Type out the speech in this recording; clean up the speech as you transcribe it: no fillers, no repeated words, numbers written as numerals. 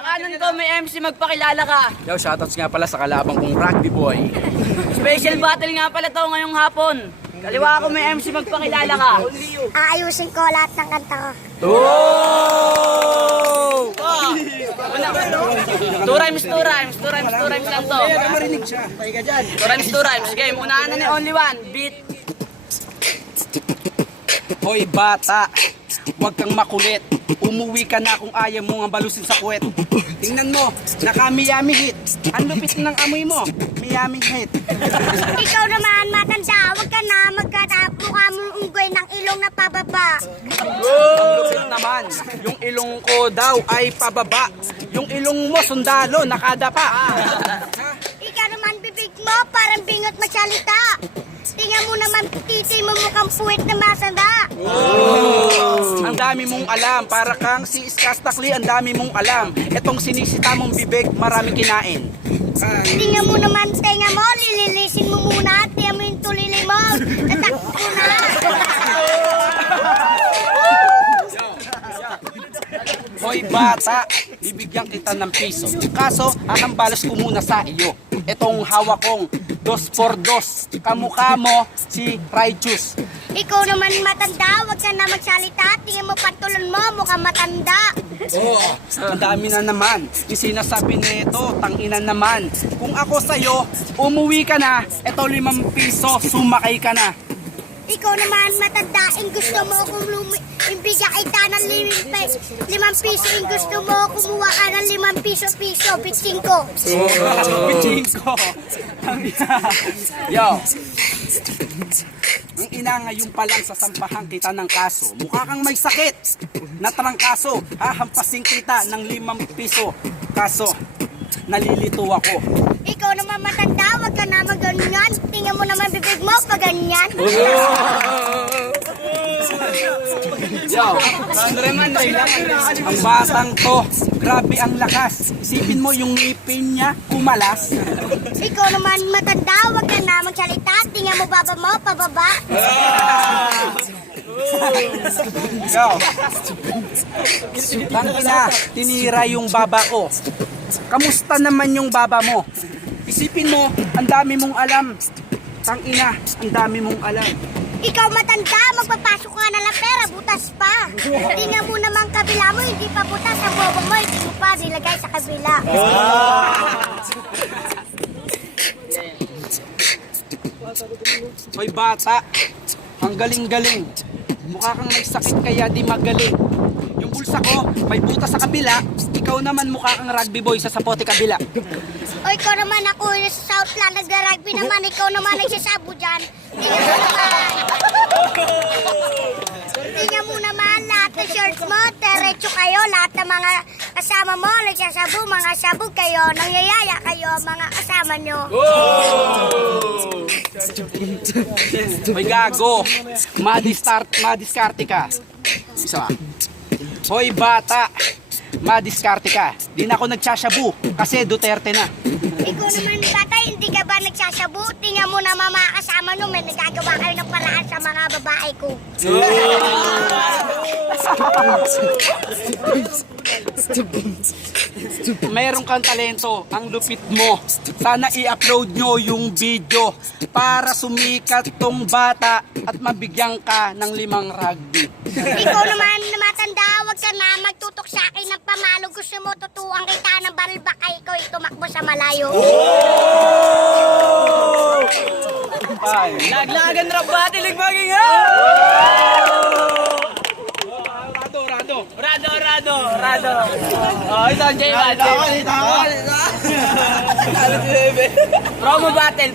kanan ko may MC, magpakilala ka. Yo, shoutouts nga pala sa kalabang kong rugby boy. Special battle nga pala to ngayong hapon. Kaliwa ko may MC, magpakilala ka. Aayusin ko lahat ng kanta ko. Oh! Two rhymes lang to. Marinig siya. Two rhymes. Game, unahan na ni Only One. Beat. Hoy bata, huwag kang makulit. Umuwi ka na kung ayaw mo nga balusin sa puwet. Tingnan mo, naka-Miami Heat. Ang lupit ng amoy mo, Miami Heat. Ikaw naman, matanda, wag ka na magkatap. Mukha mong unggoy ng ilong na pababa. Ang lupit naman, yung ilong ko daw ay pababa. Yung ilong mo, sundalo, nakadapa. Ikaw naman, bibig mo, parang bingot magsalita. Tingnan mo naman, titi mo mukhang puwit na masanda. Ang dami mong alam, para kang si Iskastakli, ang dami mong alam. Etong sinisita mong bibig, maraming kinain. Tingnan mo naman, tenga mo, lililisin mo muna. Tingnan mo yung tulili mo. Natakbo na. Hoy bata, bibigyan kita ng piso. Kaso, akambalas ko muna sa iyo. Etong hawak kong 2x2. Kamukha mo si Righteous. Ikaw naman matanda, wag ka na magsalita. Tingnan mo pantulon mo, mukhang matanda. Oh, ang dami na naman. Yung sinasabi nito, tanginan naman. Kung ako sa'yo, umuwi ka na, eto 5 piso, sumakay ka na. Ikaw naman matanda, yung gusto mo kung bigyan kita ng 5 piso, yung gusto mo kumuha ka ng 5 piso, bitching ko. Bitching ko. Yo. Ang ina ngayon pa lang sasampahan kita ng kaso. Mukha kang may sakit na trangkaso. Hahampasin kita ng 5 piso. Kaso, nalilito ako. Ikaw naman matanda, wag ka na maganyan. Tingnan mo naman bibig mo pa ganyan. Yo, ang batang to, grabe ang lakas. Isipin mo yung ngipin niya, kumalas. Ikaw naman matanda, wag ka na magsalita. Tingnan mo baba mo, pababa. Yo, tangina, tinira yung baba ko. Kamusta naman yung baba mo? Isipin mo, ang dami mong alam. Tangina, ang dami mong alam. Ikaw matanda, magpapasok ka na lang pera, butas pa. Tingnan mo naman kabila mo, hindi pa butas. Ang bobo mo, hindi mo pa nilagay sa kabila. Hoy bata, ang galing-galing. Mukha kang may sakit kaya di magaling. Yung bulsa ko, may butas sa kabila. Ikaw naman mukha kang rugby boy sa sapote kabila. O ikaw naman ako yung sa Southland, nag-rugby naman. Ikaw naman nagsasabo dyan. Tingnan mo naman. Tingnan mo naman, lahat ng shorts mo, diretso kayo. Lahat ng mga kasama mo, nagsasabo, mga sabog kayo. Nangyayaya kayo, mga kasama nyo. Hoy gago, madiskarte ka. Isa. Hoy bata, madiskarte ka. Di na ako nagsasyabu kasi Duterte na. Ikaw naman batay, hindi ka ba nagsasabu? Tingnan mo naman mga kasama nyo, may nagagawa kayo ng paraan sa mga babae ko. Meron kang talento, ang lupit mo. Sana i-upload nyo yung video para sumikat tong bata at mabigyan ka ng 5 rugby. Ikaw naman matanda, wag ka na magtutok sa akin ng pamalo. Gusto mo tutuan kita ng baril, baka ikaw tumakbo sa malayo. Laglagan rap battle, ligmaging ha! Rado. Oh, ito, J1. Promo battle.